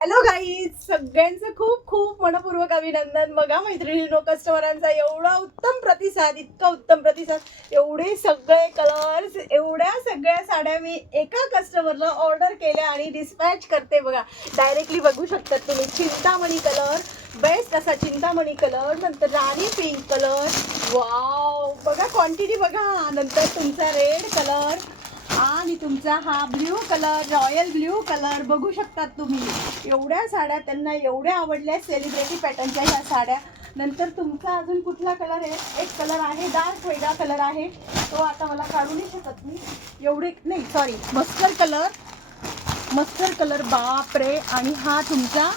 Hello guys, सगळ्यांचं खूप खूप मनपूर्वक अभिनंदन. बघा मैत्रिणींनो, कस्टमरांचा एवढा उत्तम प्रतिसाद, इतका उत्तम प्रतिसाद, एवढे सगळे कलर्स, एवढ्या सगळ्या साड्या मी एका कस्टमरला ऑर्डर केल्या आणि डिस्पॅच करते. बघा, डायरेक्टली बघू शकतात तुम्ही. चिंतामणी कलर, बेस्ट असा चिंतामणी कलर, नंतर राणी पिंक कलर, वाव बघा क्वांटिटी बघा, नंतर तुमचा रेड कलर आणि तुमचा हा blue colour, royal blue colour बघू शकतात तुम्ही. एवढ्या साड्या त्यांना एवढ्या आवडल्या, सेलिब्रिटी पॅटर्नच्या ह्या साड्या. नंतर तुमचा अजून कुठला कलर आहे? एक कलर आहे डार्क वेगळा कलर आहे, तो आता मला काढू नाही शकत मी. एवढे नाही, सॉरी, मस्टर्ड कलर, बापरे. आणि हा तुमचा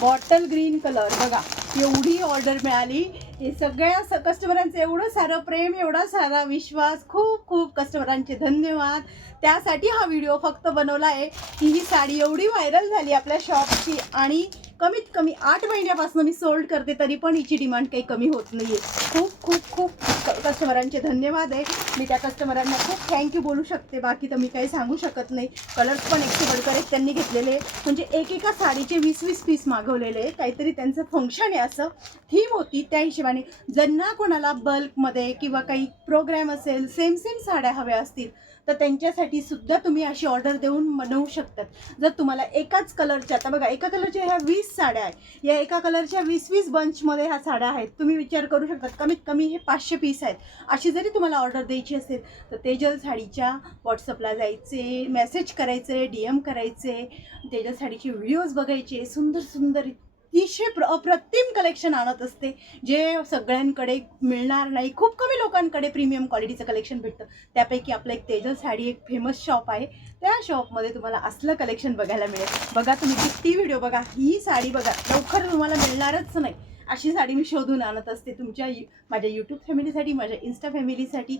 बॉटल ग्रीन कलर. बघा, एवढी ऑर्डर मिळाली. हे सगळ्या कस्टमरांचं एवढं सारं प्रेम, एवढा सारा विश्वास, खूप खूप कस्टमरांचे धन्यवाद. त्यासाठी हा व्हिडिओ फक्त बनवला आहे की ही साडी एवढी व्हायरल झाली आपल्या शॉपची आणि कमीत कमी 8 महिन्यापासून मी सोल्ड करते, तरी पण हिची डिमांड काही कमी होत नाही आहे. खूप खूप खूप कस्टमरांचे धन्यवाद आहे. मी त्या कस्टमरांना खूप थँक्यू बोलू शकते, बाकी तर मी काही सांगू शकत नाही. कलर्स पण एकशे बडकर एक त्यांनी घेतलेले, म्हणजे एकेका साडीचे 20-20 पीस मागवलेले. काहीतरी त्यांचं फंक्शन आहे, असं थीम होती, त्या हिशोबाने. ज्यांना कोणाला बल्कमध्ये किंवा काही प्रोग्राम असेल, सेम सेम साड्या हव्या असतील, तर त्यांच्यासाठी सुद्धा तुम्ही अशी ऑर्डर देऊन बनवू शकतात. जर तुम्हाला एकाच कलरच्या, आता बघा, एका कलरच्या ह्या 20 साड्या आहेत, या एका कलरच्या 20-20 बंचमध्ये ह्या साड्या आहेत. तुम्ही विचार करू शकता, कमीत कमी हे 500 पीस आहेत. अशी जरी तुम्हाला ऑर्डर द्यायची असेल तर तेजल साडीच्या व्हॉट्सअपला जायचे, मेसेज करायचे, DM करायचे, तेजल साडीचे व्हिडिओज बघायचे. सुंदर सुंदर अतिशय अप्रतिम कलेक्शन आणत असते, जे सगळ्यांकडे मिळणार नाही. खूप कमी लोकांकडे प्रीमियम क्वालिटीचं कलेक्शन भेटतं. त्यापैकी आपलं एक तेजल साडी एक फेमस शॉप आहे, त्या शॉपमध्ये तुम्हाला असलं कलेक्शन बघायला मिळेल. बघा, तुम्ही किती व्हिडिओ बघा, ही साडी बघा, लवकर तुम्हाला मिळणारच नाही. अशी साडी मी शोधून आणत असते माझ्या यूट्यूब फॅमिलीसाठी, माझ्या इन्स्टा फॅमिलीसाठी.